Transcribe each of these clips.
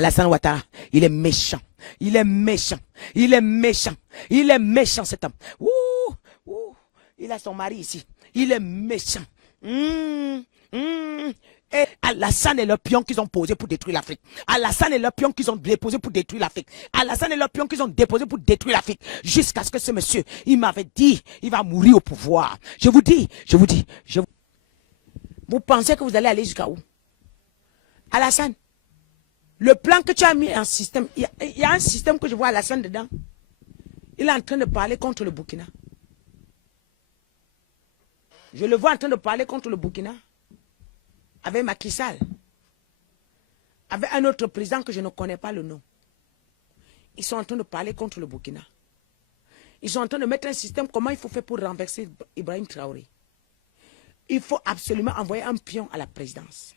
Alassane Ouattara, il est méchant. Il est méchant. Il est méchant. Il est méchant, cet homme. Ouh, ouh. Il a son mari ici. Il est méchant. Et Alassane est le pion qu'ils ont posé pour détruire l'Afrique. Alassane est le pion qu'ils ont déposé pour détruire l'Afrique. Alassane est le pion qu'ils ont déposé pour détruire l'Afrique. Jusqu'à ce que ce monsieur, il m'avait dit, il va mourir au pouvoir. Je vous dis. Vous pensez que vous allez aller jusqu'à où? Alassane, le plan que tu as mis en système, il y a un système que je vois Alassane dedans. Il est en train de parler contre le Burkina. Je le vois en train de parler contre le Burkina. Avec Macky Sall. Avec un autre président que je ne connais pas le nom. Ils sont en train de parler contre le Burkina. Ils sont en train de mettre un système, comment il faut faire pour renverser Ibrahim Traoré. Il faut absolument envoyer un pion à la présidence.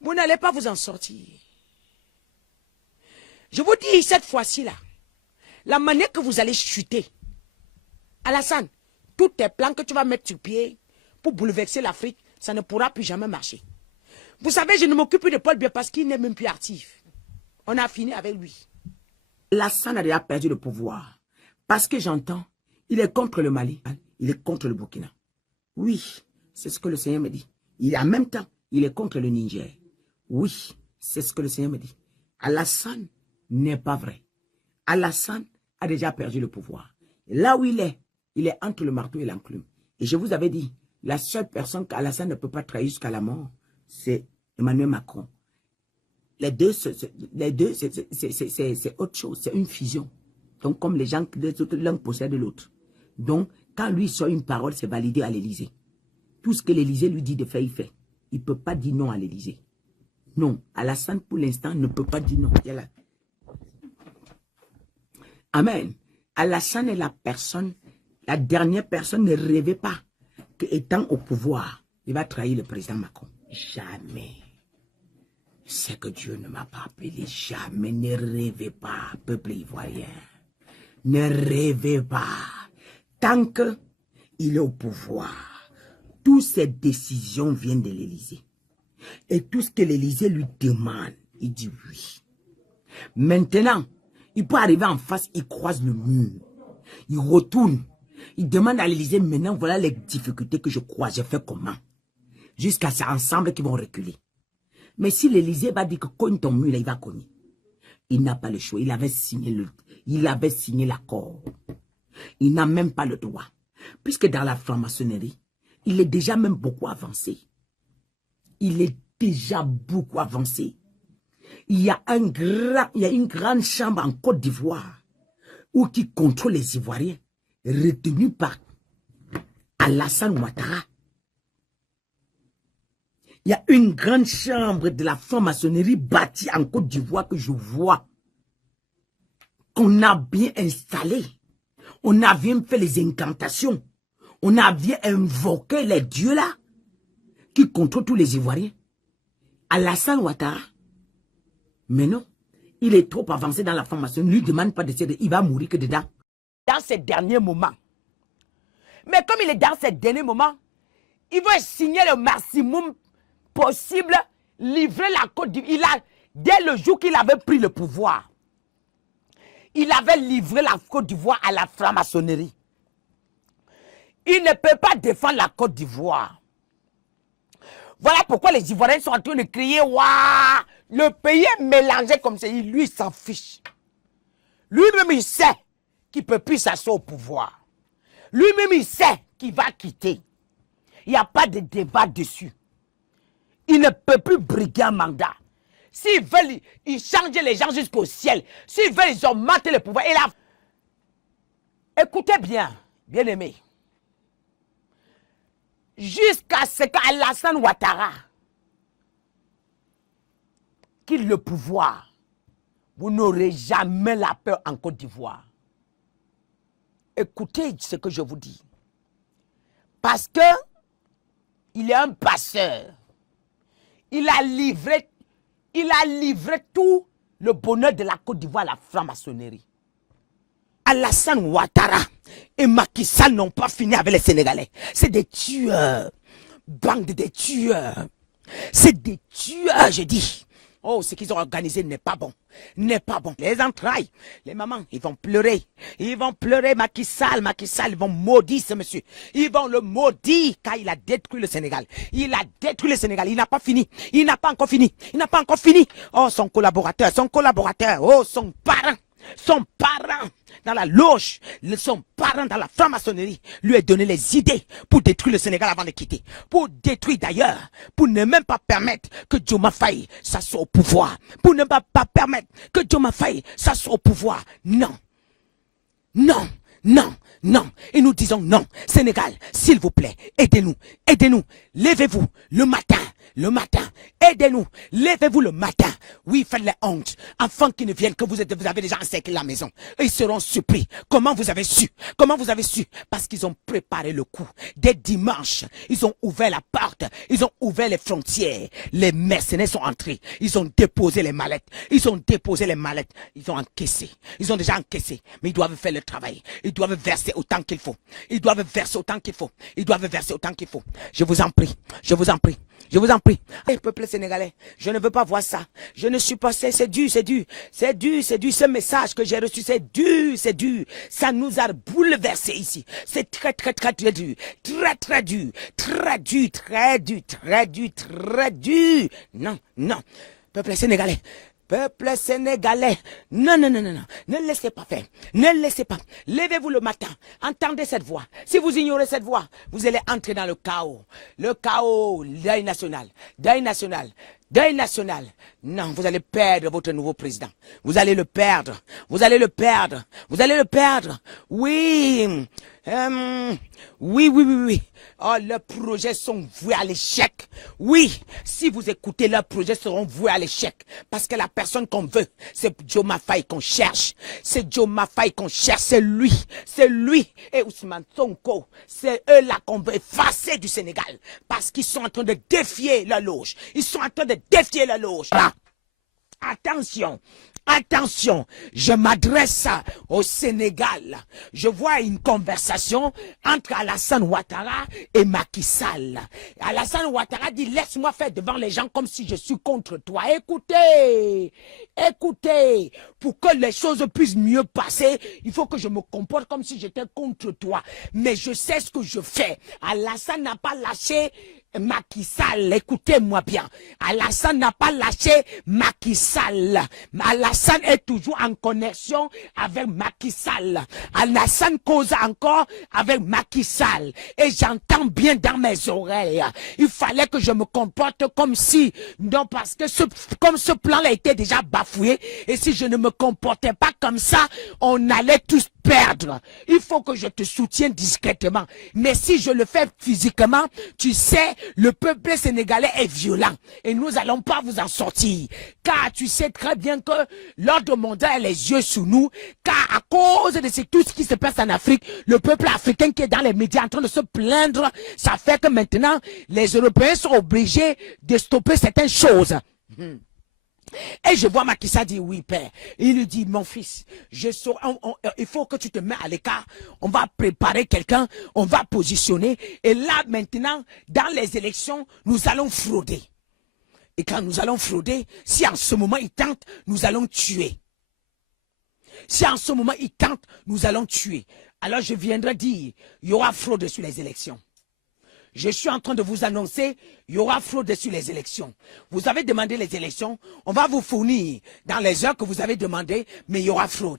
Vous n'allez pas vous en sortir. Je vous dis cette fois-ci là, la manière que vous allez chuter, Alassane, tous tes plans que tu vas mettre sur pied pour bouleverser l'Afrique, ça ne pourra plus jamais marcher. Vous savez, je ne m'occupe plus de Paul Biya parce qu'il n'est même plus actif. On a fini avec lui. Alassane a déjà perdu le pouvoir. Parce que j'entends, il est contre le Mali, il est contre le Burkina. Oui, c'est ce que le Seigneur me dit. En même temps, il est contre le Niger. Oui, c'est ce que le Seigneur me dit. Alassane n'est pas vrai. Alassane a déjà perdu le pouvoir. Là où il est entre le marteau et l'enclume. Et je vous avais dit, la seule personne qu'Alassane ne peut pas trahir jusqu'à la mort, c'est Emmanuel Macron. Les deux, c'est autre chose, c'est une fusion. Donc, comme les gens, l'un possède l'autre. Donc, quand lui sort une parole, c'est validé à l'Élysée. Tout ce que l'Élysée lui dit de faire, il fait. Il ne peut pas dire non à l'Élysée. Non, Alassane, pour l'instant, ne peut pas dire non. Amen. Alassane est la personne, la dernière personne, ne rêvait pas qu'étant au pouvoir, il va trahir le président Macron. Jamais. C'est que Dieu ne m'a pas appelé. Jamais. Ne rêvez pas, peuple ivoirien. Ne rêvez pas. Tant qu'il est au pouvoir, toutes ses décisions viennent de l'Élysée. Et tout ce que l'Élysée lui demande, il dit oui. Maintenant, il peut arriver en face, il croise le mur. Il retourne. Il demande à l'Élysée, maintenant, voilà les difficultés que je croise. Je fais comment? Jusqu'à c'est ensemble qu'ils vont reculer. Mais si l'Élysée va dire que cogne ton mur, là, il va cogner. Il n'a pas le choix. Il avait signé l'accord. Il n'a même pas le droit. Puisque dans la franc-maçonnerie, il est déjà même beaucoup avancé. Il est déjà beaucoup avancé. Il y a une grande chambre en Côte d'Ivoire où qui contrôle les Ivoiriens, retenus par Alassane Ouattara. Il y a une grande chambre de la franc-maçonnerie bâtie en Côte d'Ivoire que je vois, qu'on a bien installée. On a bien fait les incantations. On a bien invoqué les dieux là, qui contrôlent tous les Ivoiriens. Alassane Ouattara. Mais non, il est trop avancé dans la formation. Ne lui demande pas de céder, il va mourir que dedans. Dans ces derniers moments. Mais comme il est dans ces derniers moments, il veut signer le maximum possible, livrer la Côte d'Ivoire. Dès le jour qu'il avait pris le pouvoir, il avait livré la Côte d'Ivoire à la franc-maçonnerie. Il ne peut pas défendre la Côte d'Ivoire. Voilà pourquoi les Ivoiriens sont en train de crier, waouh, le pays est mélangé comme ça. Lui, il s'en fiche. Lui-même, il sait qu'il ne peut plus s'asseoir au pouvoir. Lui-même, il sait qu'il va quitter. Il n'y a pas de débat dessus. Il ne peut plus briguer un mandat. S'ils veulent, ils changent les gens jusqu'au ciel. S'ils veulent, ils augmentent le pouvoir. Et là, écoutez bien, bien-aimés. Jusqu'à ce qu'Alassane Ouattara quitte le pouvoir, vous n'aurez jamais la peur en Côte d'Ivoire. Écoutez ce que je vous dis. Parce que il est un passeur. Il a livré tout le bonheur de la Côte d'Ivoire à la franc-maçonnerie. Alassane Ouattara et Macky Sall n'ont pas fini avec les Sénégalais. C'est des tueurs. Bande de tueurs. C'est des tueurs, je dis. Oh, ce qu'ils ont organisé n'est pas bon. N'est pas bon. Les entrailles, les mamans, ils vont pleurer. Ils vont pleurer, Macky Sall, ils vont maudire ce monsieur. Ils vont le maudire car il a détruit le Sénégal. Il a détruit le Sénégal. Il n'a pas fini. Il n'a pas encore fini. Il n'a pas encore fini. Oh, son collaborateur, oh, son parent dans la loge, son parent dans la franc-maçonnerie lui a donné les idées pour détruire le Sénégal avant de quitter. Pour détruire d'ailleurs, pour ne même pas permettre que Diomaye Faye s'assoie au pouvoir. Pour ne pas permettre que Diomaye Faye s'assoie au pouvoir. Non, non, non, non. Et nous disons non. Sénégal, s'il vous plaît, aidez-nous, aidez-nous. Levez-vous le matin. Le matin, aidez-nous, levez-vous le matin. Oui, faites les hontes, afin qu'ils ne viennent, que vous avez déjà encerclé la maison. Ils seront surpris. Comment vous avez su? Comment vous avez su? Parce qu'ils ont préparé le coup. Dès dimanche, ils ont ouvert la porte, ils ont ouvert les frontières. Les mercenaires sont entrés, ils ont déposé les mallettes. Ils ont déposé les mallettes, ils ont encaissé. Ils ont déjà encaissé, mais ils doivent faire le travail. Ils doivent verser autant qu'il faut. Ils doivent verser autant qu'il faut. Ils doivent verser autant qu'il faut. Je vous en prie, je vous en prie. Je vous en prie. Hey, peuple sénégalais, je ne veux pas voir ça. Je ne suis pas... C'est dur. Ce message que j'ai reçu, c'est dur. Ça nous a bouleversés ici. C'est très dur. Très dur. Non. Peuple sénégalais. Peuple sénégalais, non, ne laissez pas faire, ne laissez pas. Levez-vous le matin, entendez cette voix. Si vous ignorez cette voix, vous allez entrer dans le chaos. Le chaos, deuil national. Non, vous allez perdre votre nouveau président. Vous allez le perdre. Oui. Oui. Oh, leurs projets sont voués à l'échec. Oui, si vous écoutez, leurs projets seront voués à l'échec. Parce que la personne qu'on veut, c'est Diomaye Faye qu'on cherche. C'est lui. Et Ousmane Sonko, c'est eux là qu'on veut effacer du Sénégal. Parce qu'ils sont en train de défier la loge. Là. Attention, je m'adresse au Sénégal. Je vois une conversation entre Alassane Ouattara et Macky Sall. Alassane Ouattara dit, laisse-moi faire devant les gens comme si je suis contre toi. Écoutez, pour que les choses puissent mieux passer, il faut que je me comporte comme si j'étais contre toi. Mais je sais ce que je fais. Alassane n'a pas lâché Macky Sall, écoutez-moi bien. Alassane n'a pas lâché Macky Sall. Alassane est toujours en connexion avec Macky Sall. Alassane cause encore avec Macky Sall. Et j'entends bien dans mes oreilles. Il fallait que je me comporte comme si, non, parce que comme ce plan-là était déjà bafoué, et si je ne me comportais pas comme ça, on allait tous perdre. Il faut que je te soutienne discrètement. Mais si je le fais physiquement, tu sais, le peuple sénégalais est violent. Et nous n'allons pas vous en sortir. Car tu sais très bien que l'ordre mondial a les yeux sur nous. Car à cause de tout ce qui se passe en Afrique, le peuple africain qui est dans les médias en train de se plaindre, ça fait que maintenant, les Européens sont obligés de stopper certaines choses. Et je vois Macky Sall dire, oui père. Il lui dit, mon fils, il faut que tu te mets à l'écart. On va préparer quelqu'un, on va positionner. Et là maintenant, dans les élections, nous allons frauder. Et quand nous allons frauder, si en ce moment il tente, nous allons tuer. Si en ce moment il tente, nous allons tuer. Alors je viendrai dire, il y aura fraude sur les élections. Je suis en train de vous annoncer, il y aura fraude sur les élections. Vous avez demandé les élections, on va vous fournir dans les heures que vous avez demandé, mais il y aura fraude.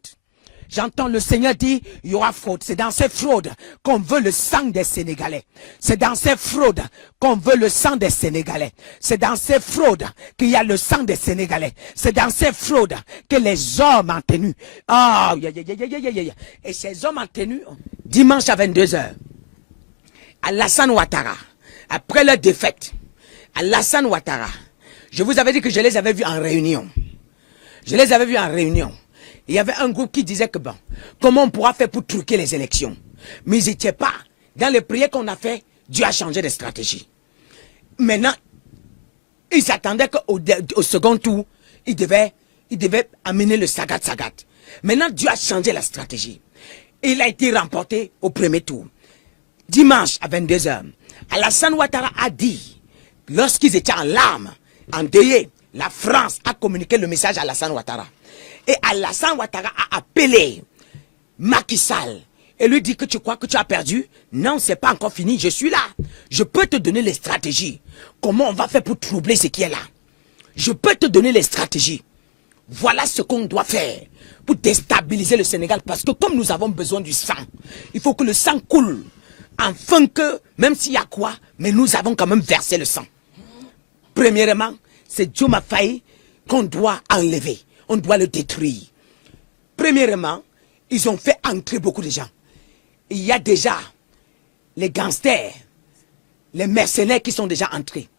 J'entends le Seigneur dire, il y aura fraude. C'est dans ces fraudes qu'on veut le sang des Sénégalais. C'est dans ces fraudes qu'on veut le sang des Sénégalais. C'est dans ces fraudes qu'il y a le sang des Sénégalais. C'est dans ces fraudes que les hommes en tenue. Et ces hommes en tenue, dimanche à 22h, Alassane Ouattara, après leur défaite, Alassane Ouattara, je vous avais dit que je les avais vus en réunion. Il y avait un groupe qui disait que bon, comment on pourra faire pour truquer les élections? Mais ils n'étaient pas. Dans les prières qu'on a fait, Dieu a changé de stratégie. Maintenant, ils s'attendaient qu'au second tour, ils devaient amener le Sagat. Maintenant, Dieu a changé la stratégie. Il a été remporté au premier tour. Dimanche à 22h, Alassane Ouattara a dit lorsqu'ils étaient en larmes, endeuillés, la France a communiqué le message à Alassane Ouattara. Et Alassane Ouattara a appelé Macky Sall et lui dit que tu crois que tu as perdu. Non, c'est pas encore fini, je suis là. Je peux te donner les stratégies. Comment on va faire pour troubler ce qui est là. Je peux te donner les stratégies. Voilà ce qu'on doit faire pour déstabiliser le Sénégal. Parce que comme nous avons besoin du sang, il faut que le sang coule. Afin que, même s'il y a quoi, mais nous avons quand même versé le sang. Premièrement, c'est Diomaye Faye qu'on doit enlever. On doit le détruire. Premièrement, ils ont fait entrer beaucoup de gens. Il y a déjà les gangsters, les mercenaires qui sont déjà entrés.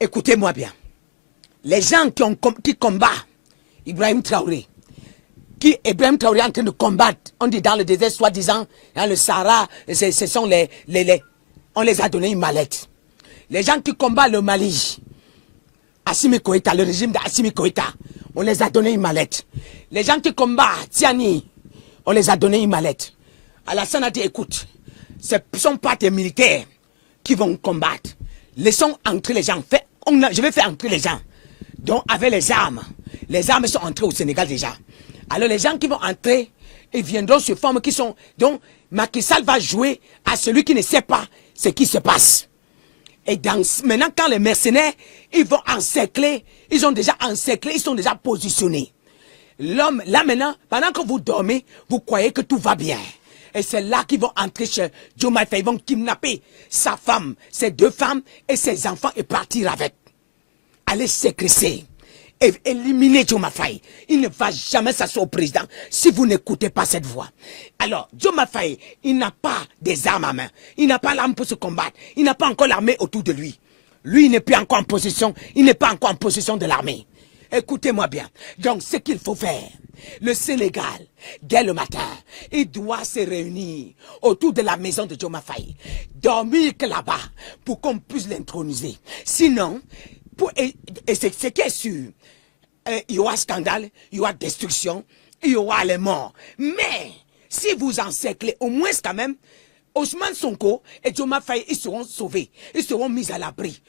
Écoutez-moi bien. Les gens qui combattent Ibrahim Traoré, Ibrahim Traoré est en train de combattre, on dit dans le désert, soi-disant, dans le Sahara, ce sont on les a donné une mallette. Les gens qui combattent le Mali, Assimi Koïta, le régime d'Assimi Koïta, on les a donné une mallette. Les gens qui combattent Tiani, on les a donné une mallette. Alassane a dit, écoute, ce ne sont pas tes militaires qui vont combattre. Laissons entrer les gens. Je vais faire entrer les gens. Donc, avec les armes sont entrées au Sénégal déjà. Alors, les gens qui vont entrer, ils viendront se former qui sont... Donc, Macky Sall va jouer à celui qui ne sait pas ce qui se passe. Et maintenant, quand les mercenaires, ils vont encercler, ils ont déjà encerclé, ils sont déjà positionnés. L'homme, là maintenant, pendant que vous dormez, vous croyez que tout va bien. Et c'est là qu'ils vont entrer chez Diomaye Faye. Ils vont kidnapper sa femme, ses 2 femmes et ses enfants et partir avec. Allez sécresser et éliminer Diomaye Faye. Il ne va jamais s'asseoir au président si vous n'écoutez pas cette voix. Alors, Diomaye Faye, il n'a pas des armes à main. Il n'a pas l'arme pour se combattre. Il n'a pas encore l'armée autour de lui. Lui, il n'est plus encore en possession. Il n'est pas encore en possession de l'armée. Écoutez-moi bien. Donc, ce qu'il faut faire, le Sénégal, dès le matin, il doit se réunir autour de la maison de Diomaye Faye. Dormir que là-bas pour qu'on puisse l'introniser. Sinon, c'est ce qui est sûr, il y aura scandale, il y aura destruction, il y aura les morts. Mais, si vous encerclez, au moins quand même, Ousmane Sonko et Diomaye Faye, ils seront sauvés, ils seront mis à l'abri.